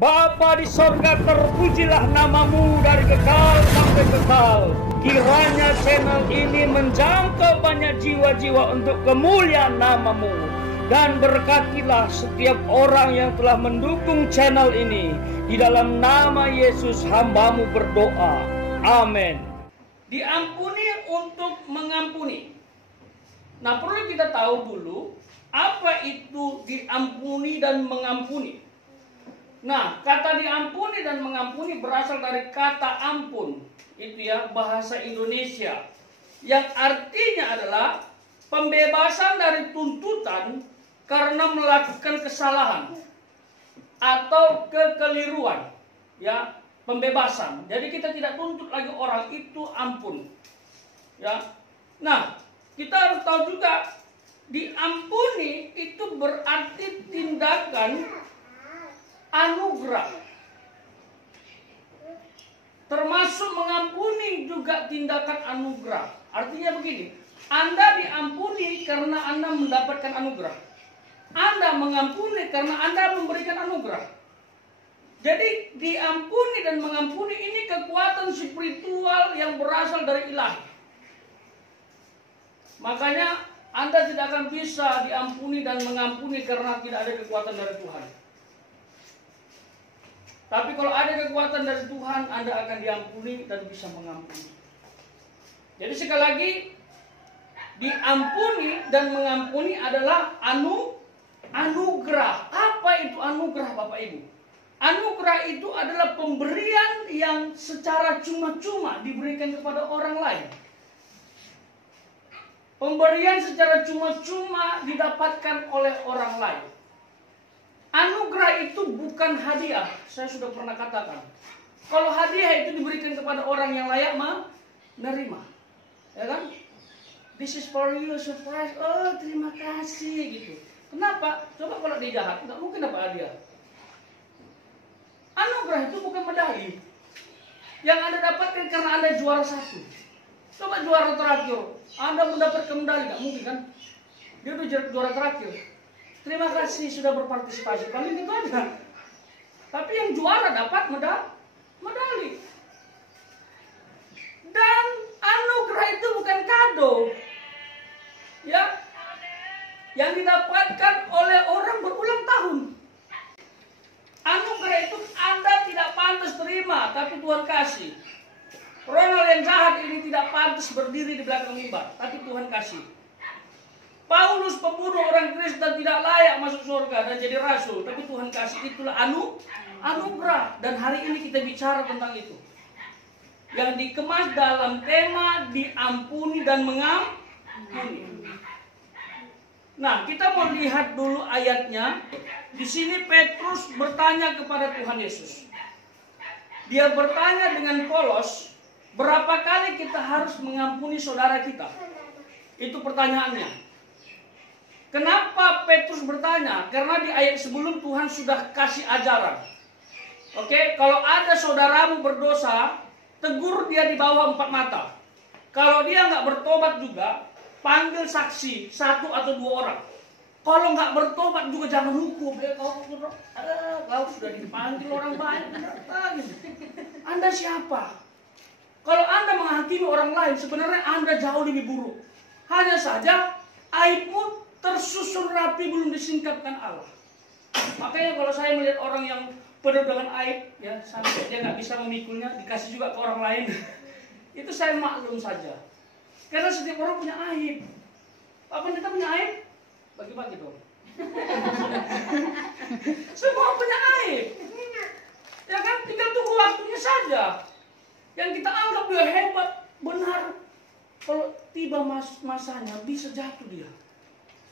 Bapa di sorga, terpujilah namamu dari kekal sampai kekal. Kiranya channel ini menjangkau banyak jiwa-jiwa untuk kemuliaan namamu. Dan berkatilah setiap orang yang telah mendukung channel ini. Di dalam nama Yesus hambamu berdoa. Amin. Diampuni untuk mengampuni. Nah, perlu kita tahu dulu apa itu diampuni dan mengampuni. Nah, kata diampuni dan mengampuni berasal dari kata ampun. Itu ya, bahasa Indonesia. Yang artinya adalah pembebasan dari tuntutan karena melakukan kesalahan atau kekeliruan. Ya, pembebasan. Jadi kita tidak tuntut lagi orang, itu ampun. Ya. Nah, kita harus tahu juga diampuni itu berarti tindakan anugerah. Termasuk mengampuni juga tindakan anugerah. Artinya begini, Anda diampuni karena Anda mendapatkan anugerah. Anda mengampuni karena Anda memberikan anugerah. Jadi diampuni dan mengampuni ini kekuatan spiritual yang berasal dari ilahi. Makanya Anda tidak akan bisa diampuni dan mengampuni karena tidak ada kekuatan dari Tuhan. Tapi kalau ada kekuatan dari Tuhan, Anda akan diampuni dan bisa mengampuni. Jadi sekali lagi, diampuni dan mengampuni adalah anugerah. Apa itu anugerah, Bapak Ibu? Anugerah itu adalah pemberian yang secara cuma-cuma diberikan kepada orang lain. Pemberian secara cuma-cuma didapatkan oleh orang lain. Anugerah itu bukan hadiah. Saya sudah pernah katakan. Kalau hadiah itu diberikan kepada orang yang layak menerima. Ya kan? This is for you, surprise. Oh, terima kasih gitu. Kenapa? Coba kalau dia jahat, nggak mungkin dapat hadiah. Anugerah itu bukan medali. Yang Anda dapatkan karena Anda juara satu. Coba juara terakhir, Anda mendapatkan medali, nggak mungkin kan? Dia udah juara terakhir. Terima kasih sudah berpartisipasi. Paling itu aja. Tapi yang juara dapat medali. Dan anugerah itu bukan kado. Ya. Yang didapatkan oleh orang berulang tahun. Anugerah itu Anda tidak pantas terima, tapi Tuhan kasih. Ronald yang jahat ini tidak pantas berdiri di belakang mimbar, tapi Tuhan kasih. Paulus pembunuh orang Kristen tidak layak masuk surga dan jadi rasul, tapi Tuhan kasih. Itulah anugerah. Dan hari ini kita bicara tentang itu. Yang dikemas dalam tema diampuni dan mengampuni. Nah, kita mau lihat dulu ayatnya. Di sini Petrus bertanya kepada Tuhan Yesus. Dia bertanya dengan polos, berapa kali kita harus mengampuni saudara kita? Itu pertanyaannya. Kenapa Petrus bertanya? Karena di ayat sebelum Tuhan sudah kasih ajaran. Oke, kalau ada saudaramu berdosa, tegur dia di bawah 4 mata. Kalau dia nggak bertobat juga, panggil saksi 1 atau 2 orang. Kalau nggak bertobat juga jangan hukum. Kau sudah dipanggil orang banyak. Anda siapa? Kalau Anda menghakimi orang lain, sebenarnya Anda jauh lebih buruk. Hanya saja aibmu tersusun rapi belum disingkapkan Allah. Makanya kalau saya melihat orang yang penuh dengan aib, ya sampai dia nggak bisa memikulnya, dikasih juga ke orang lain, itu saya maklum saja. Karena setiap orang punya aib. Apa kita punya aib? Bagi-bagi dong. Semua punya aib. Ya kan, tinggal tunggu waktunya saja. Yang kita anggap dia hebat, benar. Kalau tiba masanya bisa jatuh dia.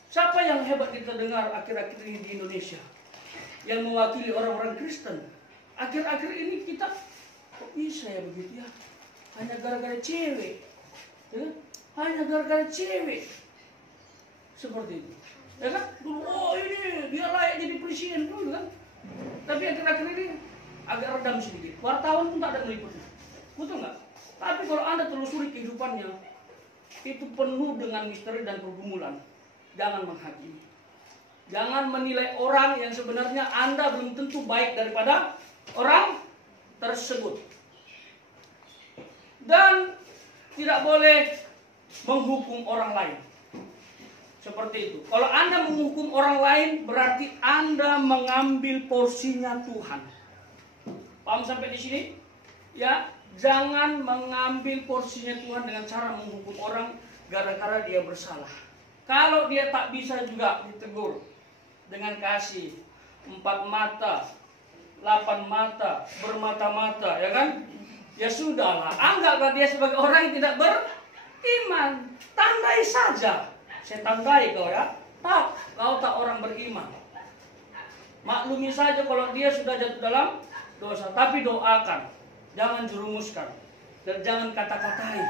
Siapa yang hebat kita dengar akhir-akhir ini di Indonesia? Yang mewakili orang-orang Kristen. Akhir-akhir ini kita, kok bisa ya begitu ya? Hanya gara-gara cewek. Ya kan? Hanya gara-gara cewek. Seperti itu. Ya kan? Dulu, oh ini dia layak jadi presiden. Kan? Tapi akhir-akhir ini agak redam sedikit. Wartawan pun tak ada meliputnya. Betul nggak? Tapi kalau Anda telusuri kehidupannya, itu penuh dengan misteri dan pergumulan. Jangan menghakimi. Jangan menilai orang yang sebenarnya Anda belum tentu baik daripada orang tersebut. Dan tidak boleh menghukum orang lain. Seperti itu. Kalau Anda menghukum orang lain, berarti Anda mengambil porsinya Tuhan. Paham sampai di sini? Ya, jangan mengambil porsinya Tuhan dengan cara menghukum orang gara-gara dia bersalah. Kalau dia tak bisa juga ditegur dengan kasih, 4 mata, 8 mata, bermata-mata, ya kan? Ya sudahlah, anggaplah dia sebagai orang yang tidak beriman. Tandai saja. Saya tandai kau ya. Tak, kau tak orang beriman. Maklumi saja kalau dia sudah jatuh dalam dosa. Tapi doakan. Jangan jerumuskan. Dan jangan kata-katai.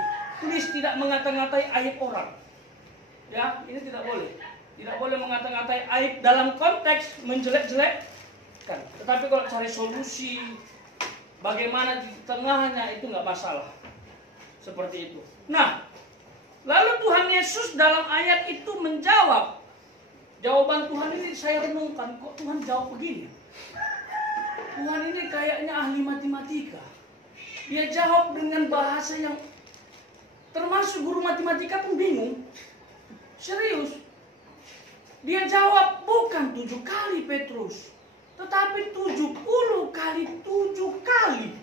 Please tidak mengata-ngatai aib orang. Ya, ini tidak boleh. Tidak boleh mengata-ngatai aib dalam konteks menjelek-jelekkan. Tetapi kalau cari solusi, bagaimana di tengahnya, itu nggak masalah. Seperti itu. Nah, lalu Tuhan Yesus dalam ayat itu menjawab. Jawaban Tuhan ini saya renungkan, kok Tuhan jawab begini? Tuhan ini kayaknya ahli matematika. Dia jawab dengan bahasa yang termasuk guru matematika pun bingung. Serius. Dia jawab bukan 7 kali Petrus, tetapi 70 kali 7 kali.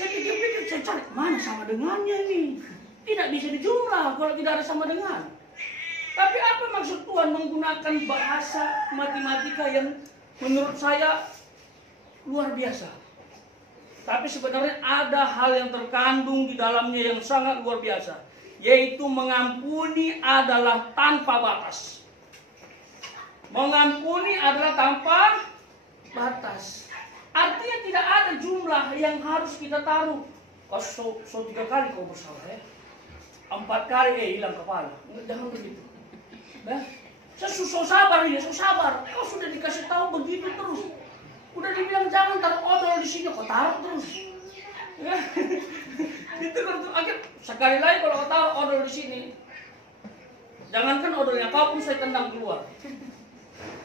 Saya pikir-pikir, saya cari mana sama dengannya ini. Tidak bisa dijumlah kalau tidak ada sama dengan. Tapi apa maksud Tuhan menggunakan bahasa matematika yang menurut saya luar biasa. Tapi sebenarnya ada hal yang terkandung di dalamnya yang sangat luar biasa. Yaitu mengampuni adalah tanpa batas. Mengampuni adalah tanpa batas. Artinya tidak ada jumlah yang harus kita taruh. Oh, so 3 kali kau bersalah ya. 4 kali hilang kepala. Jangan begitu. Saya susah sabar ini, sabar. Kau sudah dikasih tahu begitu terus. Udah dibilang jangan taruh odol di sini, kau taruh terus. Ya. Itu kan akhir sekali lagi kalau kau taruh odol di sini, jangankan odolnya kau pun saya tendang keluar.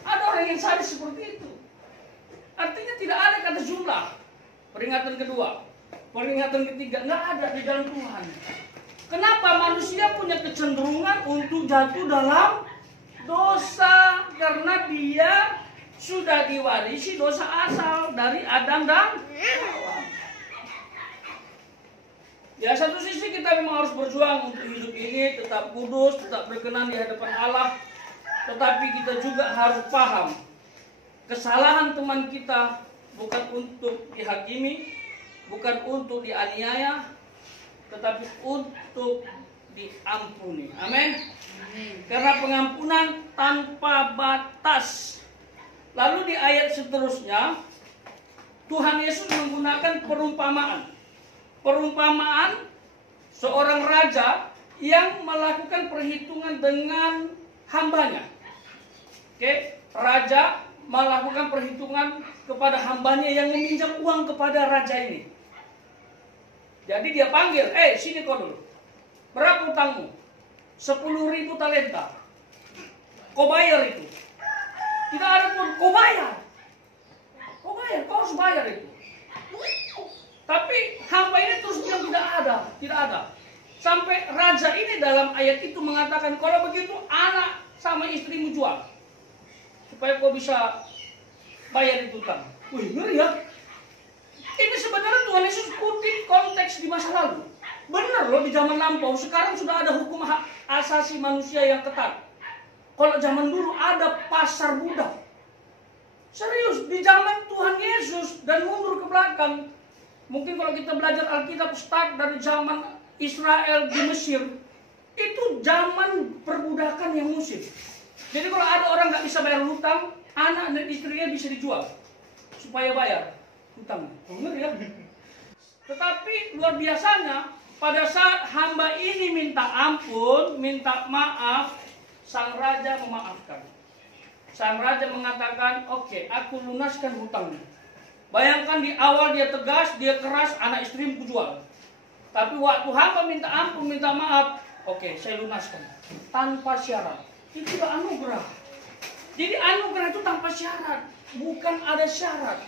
Ada orang yang sadis seperti itu. Artinya tidak ada kata jumlah. Peringatan kedua, peringatan ketiga, nggak ada di dalam Tuhan. Kenapa manusia punya kecenderungan untuk jatuh dalam dosa? Karena dia sudah diwarisi dosa asal dari Adam dan Hawa. Ya, satu sisi kita memang harus berjuang untuk hidup ini tetap kudus, tetap berkenan di hadapan Allah. Tetapi kita juga harus paham kesalahan teman kita bukan untuk dihakimi, bukan untuk dianiaya, tetapi untuk diampuni. Amin. Karena pengampunan tanpa batas. Lalu di ayat seterusnya Tuhan Yesus menggunakan perumpamaan. Perumpamaan seorang raja yang melakukan perhitungan dengan hambanya. Oke, raja melakukan perhitungan kepada hambanya yang meminjam uang kepada raja ini. Jadi dia panggil, sini kau dulu. Berapa utangmu? 10.000 talenta. Kau bayar itu. Tidak ada pun, kau bayar. Kau bayar, kau harus bayar itu. Tapi hamba ini terus bilang tidak ada. Sampai raja ini dalam ayat itu mengatakan, kalau begitu anak sama istrimu jual. Supaya kau bisa bayar itu utang. Wih, ngeri ya. Ini sebenarnya Tuhan Yesus kutip konteks di masa lalu. Benar loh, di zaman lampau. Sekarang sudah ada hukum hak asasi manusia yang ketat. Kalau zaman dulu ada pasar budak. Serius, di zaman Tuhan Yesus dan mundur ke belakang. Mungkin kalau kita belajar Alkitab start dari zaman Israel di Mesir. Itu zaman perbudakan yang musim. Jadi kalau ada orang nggak bisa bayar hutang, anak dan istrinya bisa dijual. Supaya bayar hutang. Benar ya? Tetapi luar biasanya, pada saat hamba ini minta ampun, minta maaf, sang raja memaafkan. Sang raja mengatakan, oke, aku lunaskan hutangnya. Bayangkan di awal dia tegas, dia keras, anak istrimu kujual. Tapi waktu hamba minta ampun, minta maaf, oke, saya lunaskan. Tanpa syarat. Itulah anugerah. Jadi anugerah itu tanpa syarat, bukan ada syarat.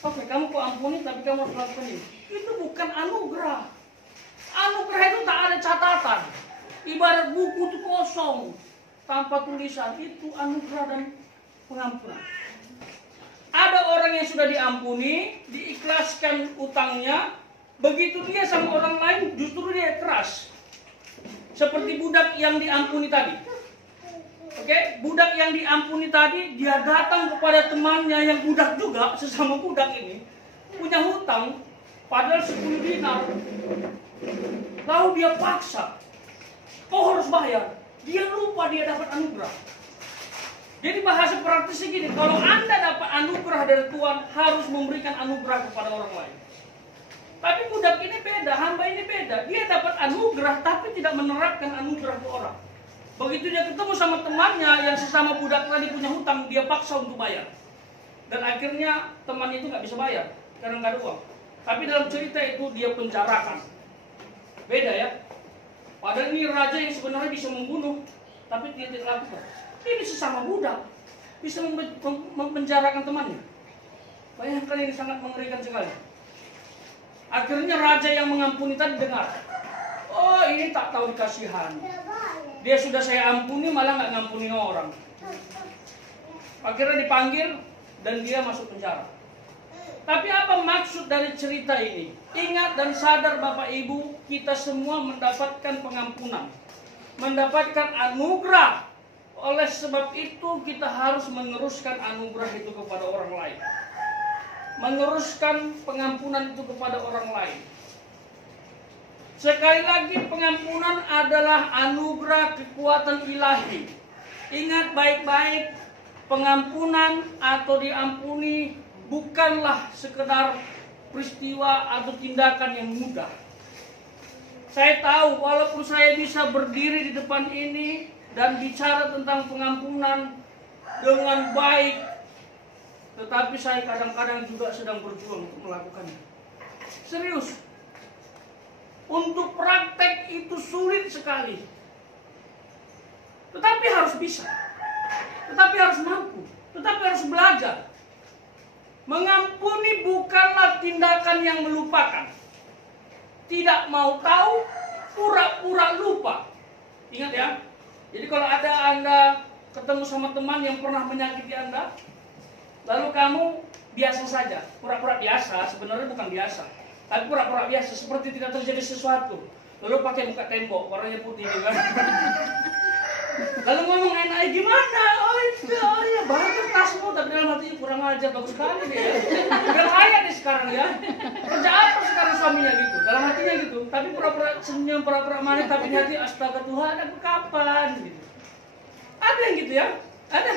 Oke, kamu kok ampuni tapi kamu harus melakukan ini. Itu bukan anugerah. Anugerah itu tak ada catatan. Ibarat buku itu kosong, tanpa tulisan. Itu anugerah dan pengampunan. Ada orang yang sudah diampuni, diikhlaskan utangnya. Begitu dia sama orang lain, justru dia keras. Seperti budak yang diampuni tadi. Oke, budak yang diampuni tadi, dia datang kepada temannya yang budak juga, sesama budak ini, punya hutang, padahal 10 dinar. Lalu dia paksa, kau harus bayar. Dia lupa dia dapat anugerah. Jadi bahasa praktisnya gini, kalau Anda dapat anugerah dari Tuhan, harus memberikan anugerah kepada orang lain. Tapi budak ini beda, hamba ini beda. Dia dapat anugerah, tapi tidak menerapkan anugerah ke orang. Begitu dia ketemu sama temannya yang sesama budak tadi punya hutang, dia paksa untuk bayar. Dan akhirnya teman itu nggak bisa bayar, karena nggak ada uang. Tapi dalam cerita itu dia penjarakan. Beda ya. Padahal ini raja yang sebenarnya bisa membunuh, tapi dia tidak lakukan. Ini sesama budak, bisa mempenjarakan temannya. Bayangkan, ini sangat mengerikan sekali. Akhirnya raja yang mengampuni tadi dengar, oh ini tak tahu dikasihan. Dia sudah saya ampuni malah nggak ngampuni orang. Akhirnya dipanggil dan dia masuk penjara. Tapi apa maksud dari cerita ini? Ingat dan sadar Bapak Ibu, kita semua mendapatkan pengampunan, mendapatkan anugerah. Oleh sebab itu kita harus meneruskan anugerah itu kepada orang lain, meneruskan pengampunan itu kepada orang lain. Sekali lagi, pengampunan adalah anugerah kekuatan ilahi. Ingat baik-baik, pengampunan atau diampuni bukanlah sekedar peristiwa atau tindakan yang mudah. Saya tahu walaupun saya bisa berdiri di depan ini dan bicara tentang pengampunan dengan baik, tetapi saya kadang-kadang juga sedang berjuang untuk melakukannya. Serius. Untuk praktek itu sulit sekali. Tetapi harus bisa. Tetapi harus mampu. Tetapi harus belajar. Mengampuni bukanlah tindakan yang melupakan. Tidak mau tahu, pura-pura lupa. Ingat ya. Jadi kalau ada Anda ketemu sama teman yang pernah menyakiti Anda, lalu kamu biasa saja, pura-pura biasa, sebenarnya bukan biasa, tapi pura-pura biasa, seperti tidak terjadi sesuatu. Lalu pakai muka tembok, warnanya putih juga. Lalu ngomong enak, gimana? Oh iya, baru tasmu, tapi dalam hatinya kurang ajar, bagus sekali dia. Udah kaya nih sekarang ya. Kerja apa sekarang suaminya gitu? Dalam hatinya gitu. Tapi pura-pura senyum, pura-pura manis, tapi di hati astaga Tuhan, aku kapan? Gitu. Ada yang gitu ya? Ada.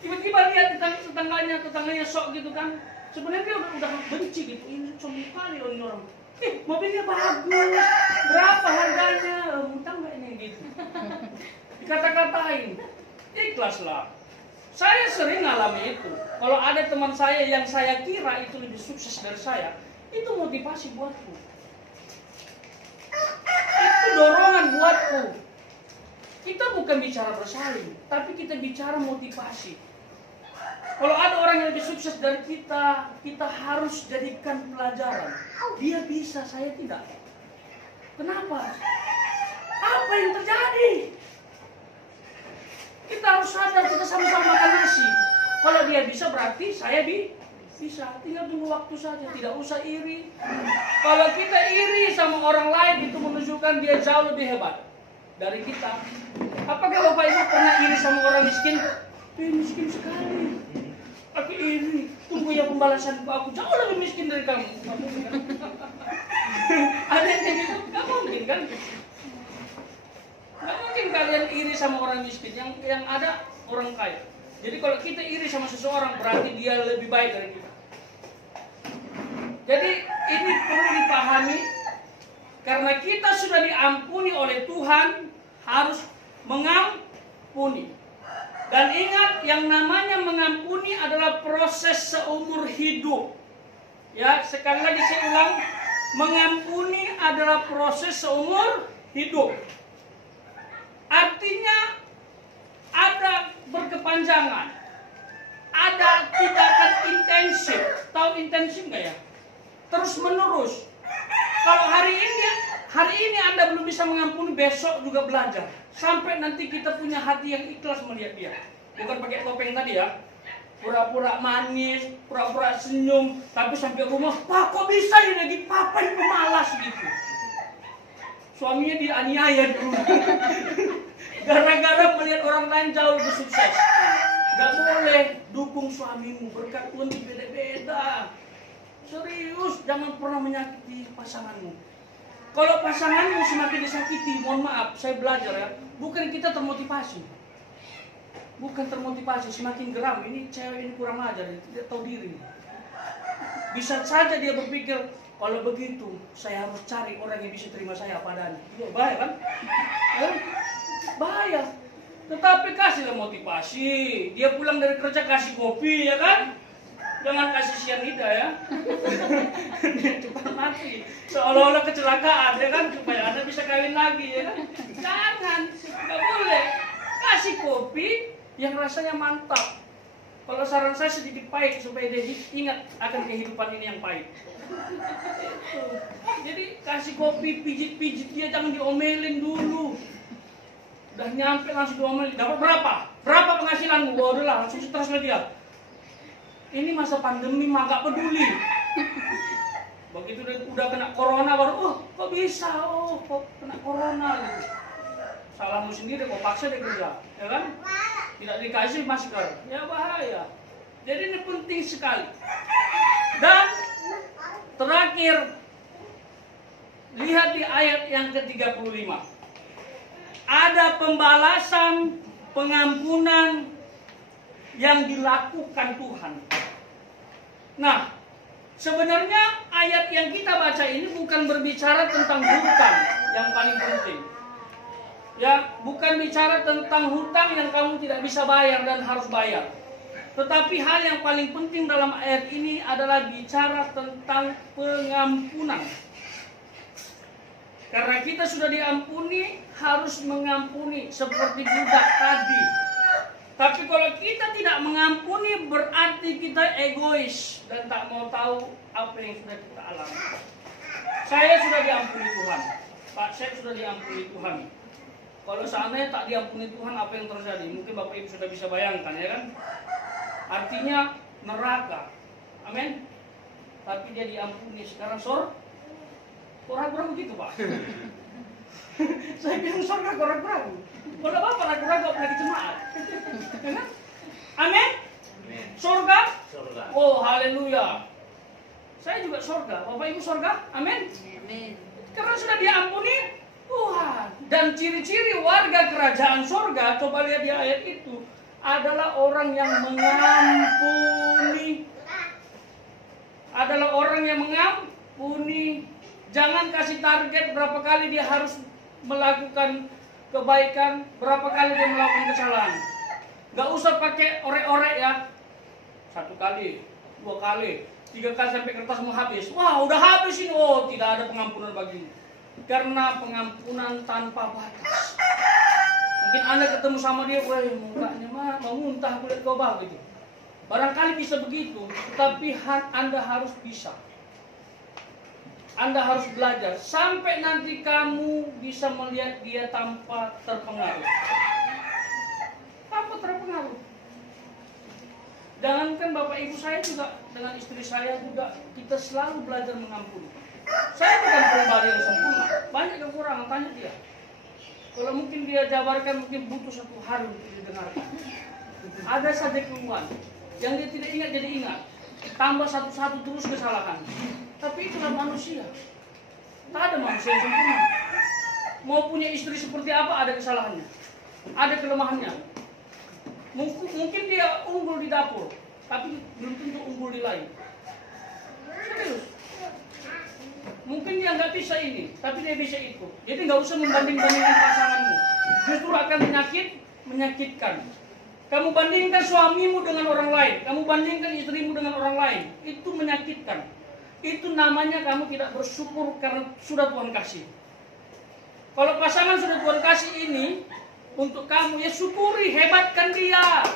Tiba-tiba lihat tetangganya sok gitu kan. Sebenarnya dia udah benci gitu. Ini sombong kali ini orang. Mobilnya bagus. Berapa harganya? Utang nggak ini gitu. Dikata-katain. Ikhlaslah. Saya sering ngalami itu. Kalau ada teman saya yang saya kira itu lebih sukses dari saya, itu motivasi buatku. Itu dorongan buatku. Kita bukan bicara bersaing, tapi kita bicara motivasi. Kalau ada orang yang lebih sukses dari kita, kita harus jadikan pelajaran. Dia bisa, saya tidak. Kenapa? Apa yang terjadi? Kita harus sadar, kita sama-sama makan nasi. Kalau dia bisa, berarti saya bisa. Tinggal tunggu waktu saja, tidak usah iri. Kalau kita iri sama orang lain, itu menunjukkan dia jauh lebih hebat dari kita. Apakah Bapak Ibu pernah iri sama orang miskin? Miskin sekali. Aku iri. Tunggu ya pembalasanku, aku jauh lebih miskin dari kamu. Ada yang kayak gitu? Gak mungkin kan? Gak mungkin kalian iri sama orang miskin. Yang ada orang kaya. Jadi kalau kita iri sama seseorang, berarti dia lebih baik dari kita. Jadi ini perlu dipahami. Karena kita sudah diampuni oleh Tuhan, harus mengampuni. Dan ingat, yang namanya mengampuni adalah proses seumur hidup. Ya, sekali lagi saya ulang, mengampuni adalah proses seumur hidup. Artinya ada berkepanjangan, ada tindakan intensif. Tahu intensif nggak ya? Terus menerus. Kalau hari ini Anda belum bisa mengampuni, besok juga belajar. Sampai nanti kita punya hati yang ikhlas melihat dia. Bukan pakai topeng tadi ya. Pura-pura manis, pura-pura senyum, tapi sampai rumah, Pak kok bisa ini lagi? Papa ini pemalas gitu. Suaminya dianiaya dulu. Gara-gara melihat orang lain jauh lebih sukses. Gak boleh dukung suamimu, berkat Tuhan beda-beda. Serius, jangan pernah menyakiti pasanganmu. Kalau pasanganmu semakin disakiti, mohon maaf, saya belajar ya, bukan kita termotivasi. Bukan termotivasi, semakin geram, ini cewek ini kurang ajar, tidak tahu diri. Bisa saja dia berpikir, kalau begitu, saya harus cari orang yang bisa terima saya padanya. Itu bahaya kan? Bahaya. Tetapi kasihlah motivasi. Dia pulang dari kerja kasih kopi, ya kan? Jangan kasih sianida ya. Dia cepat mati. Seolah-olah kecelakaan, ya kan? Supaya Anda bisa kawin lagi, ya kan? Jangan, nggak boleh. Kasih kopi yang rasanya mantap. Kalau saran saya sedikit pahit supaya dia ingat akan kehidupan ini yang pahit. Jadi kasih kopi, pijit-pijit dia, jangan diomelin dulu. Udah nyampe langsung diomelin. Dapat berapa? Berapa penghasilanmu? Waduh lah, langsung stres sama dia. Ini masa pandemi mah gak peduli. Begitu udah kena corona baru, kok bisa? Kok kena corona gitu. Salahmu sendiri, kok paksa dia kerja, ya kan? Tidak dikasih masker, ya bahaya. Jadi ini penting sekali. Dan terakhir, lihat di ayat yang ke-35. Ada pembalasan, pengampunan yang dilakukan Tuhan. Nah, sebenarnya ayat yang kita baca ini bukan berbicara tentang hutang yang paling penting. Ya, bukan bicara tentang hutang yang kamu tidak bisa bayar dan harus bayar. Tetapi hal yang paling penting dalam ayat ini adalah bicara tentang pengampunan. Karena kita sudah diampuni, harus mengampuni seperti budak tadi. Tapi kalau kita tidak mengampuni, berarti kita egois dan tak mau tahu apa yang sudah kita alami. Saya sudah diampuni Tuhan. Pak, saya sudah diampuni Tuhan. Kalau seandainya tak diampuni Tuhan, apa yang terjadi? Mungkin Bapak Ibu sudah bisa bayangkan, ya kan? Artinya neraka. Amin. Tapi dia diampuni. Sekarang ragu-ragu gitu, Pak. Saya bilang surga kok ragu-ragu. Kalau Bapak ragu-ragu apalagi jemaat. Ya kan? Amin. Surga? Oh, haleluya. Saya juga surga. Bapak Ibu surga? Amin. Amin. Karena sudah diampuni Tuhan. Dan ciri-ciri warga kerajaan surga, coba lihat di ayat itu, adalah orang yang mengampuni. Adalah orang yang mengampuni. Jangan kasih target berapa kali dia harus melakukan kebaikan, berapa kali dia melakukan kesalahan. Gak usah pakai orek-orek ya. 1 kali, 2 kali, 3 kali sampai kertasmu habis. Wah, udah habis ini. Oh, tidak ada pengampunan bagimu. Karena pengampunan tanpa batas. Mungkin Anda ketemu sama dia, mukanya mah mau muntah kulit kobal gitu. Barangkali bisa begitu, tetapi Anda harus bisa. Anda harus belajar sampai nanti kamu bisa melihat dia tanpa terpengaruh. Tanpa terpengaruh. Jangankan Bapak Ibu, saya juga dengan istri saya juga, kita selalu belajar mengampuni. Saya bukan pribadi yang sempurna, banyak kekurangan, tanya dia. Kalau mungkin dia jabarkan, mungkin butuh 1 hari untuk didengarkan. Ada saja keluhan yang dia tidak ingat jadi ingat, tambah satu-satu terus kesalahan. Tapi itulah manusia. Tak ada manusia yang sempurna. Mau punya istri seperti apa, ada kesalahannya, ada kelemahannya. Mungkin dia unggul di dapur, tapi belum tentu unggul di lain. Serius. Mungkin dia nggak bisa ini, tapi dia bisa itu. Jadi nggak usah membanding-bandingkan pasanganmu. Justru akan menyakitkan. Kamu bandingkan suamimu dengan orang lain, kamu bandingkan istrimu dengan orang lain, itu menyakitkan. Itu namanya kamu tidak bersyukur karena sudah Tuhan kasih. Kalau pasangan sudah Tuhan kasih ini, untuk kamu, ya syukuri, hebatkan dia.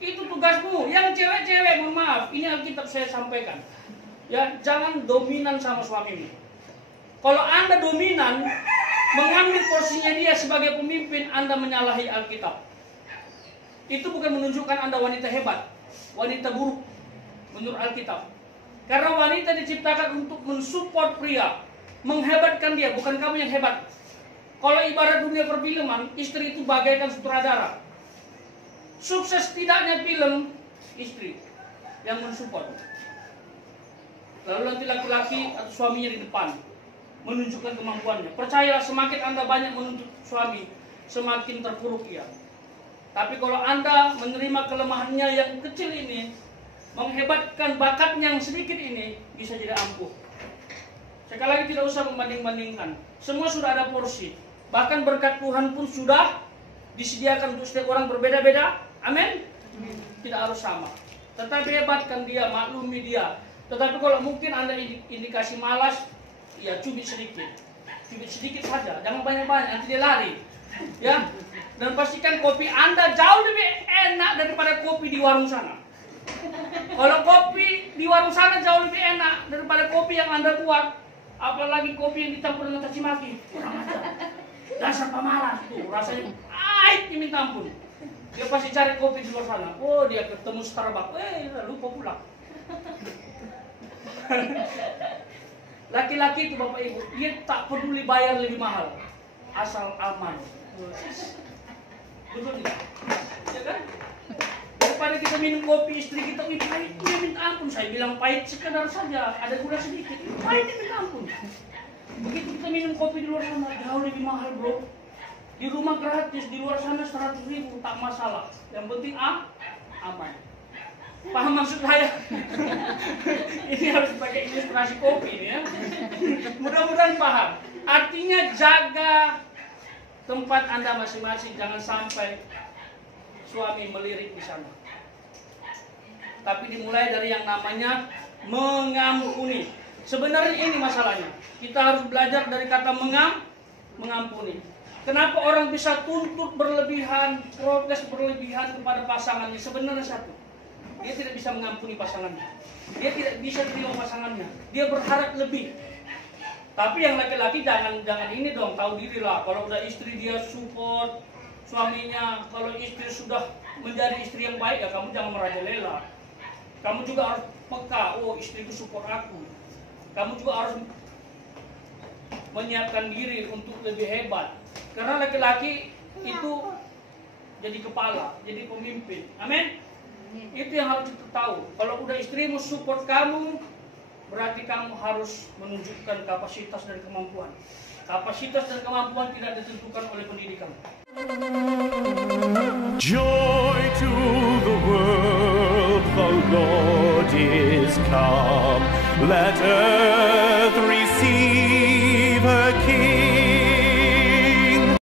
Itu tugasmu. Yang cewek-cewek, mohon maaf, ini Alkitab saya sampaikan. Ya, jangan dominan sama suamimu. Kalau Anda dominan, mengambil porsinya dia sebagai pemimpin, Anda menyalahi Alkitab. Itu bukan menunjukkan Anda wanita hebat, wanita buruk menurut Alkitab. Karena wanita diciptakan untuk mensupport pria, menghebatkan dia, bukan kamu yang hebat. Kalau ibarat dunia perfilman, istri itu bagaikan sutradara. Sukses tidaknya film, istri yang mensupport. Lalu nanti laki-laki atau suaminya di depan menunjukkan kemampuannya. Percayalah, semakin Anda banyak menuntut suami, semakin terpuruk ia. Tapi kalau Anda menerima kelemahannya yang kecil ini, menghebatkan bakatnya yang sedikit ini, bisa jadi ampuh. Sekali lagi tidak usah membanding-bandingkan. Semua sudah ada porsi. Bahkan berkat Tuhan pun sudah disediakan untuk setiap orang berbeda-beda. Amin? Tidak harus sama. Tetapi hebatkan dia, maklumi dia. Tetapi kalau mungkin Anda indikasi malas, ya cubit sedikit saja, jangan banyak-banyak, nanti dia lari. Ya, dan pastikan kopi Anda jauh lebih enak daripada kopi di warung sana. Kalau kopi di warung sana jauh lebih enak daripada kopi yang Anda buat, apalagi kopi yang dicampur dengan caci maki, kurang ajar. Dasar pemalas tuh, rasanya pahit minta ampun. Dia pasti cari kopi di luar sana. Oh, dia ketemu Starbucks, lupa pulang. Laki-laki itu Bapak Ibu, dia tak peduli bayar lebih mahal, asal aman. Betul nih, ya kan? Daripada kita minum kopi, istri kita, pahit, dia minta ampun. Saya bilang pahit sekedar saja, ada gula sedikit, pahit dia minta ampun. Begitu kita minum kopi di luar sana, jauh lebih mahal bro. Di rumah gratis, di luar sana 100.000, tak masalah. Yang penting aman. Paham maksud saya? Ini harus pakai ilustrasi kopi ya. Mudah-mudahan paham. Artinya jaga tempat Anda masing-masing, jangan sampai suami melirik di sana. Tapi dimulai dari yang namanya mengampuni. Sebenarnya ini masalahnya. Kita harus belajar dari kata mengampuni. Kenapa orang bisa tuntut berlebihan, protes berlebihan kepada pasangannya? Sebenarnya satu, dia tidak bisa mengampuni pasangannya. Dia tidak bisa terima pasangannya. Dia berharap lebih. Tapi yang laki-laki jangan ini dong, tahu diri lah. Kalau udah istri dia support suaminya, kalau istri sudah menjadi istri yang baik, ya kamu jangan merajalela. Kamu juga harus peka, oh istriku support aku. Kamu juga harus menyiapkan diri untuk lebih hebat. Karena laki-laki itu jadi kepala, jadi pemimpin. Amin. Itu yang harus kita tahu. Kalau udah istrimu support kamu, berarti kamu harus menunjukkan kapasitas dan kemampuan. Kapasitas dan kemampuan tidak ditentukan oleh pendidikan. Joy to the world, the Lord is come. Let earth receive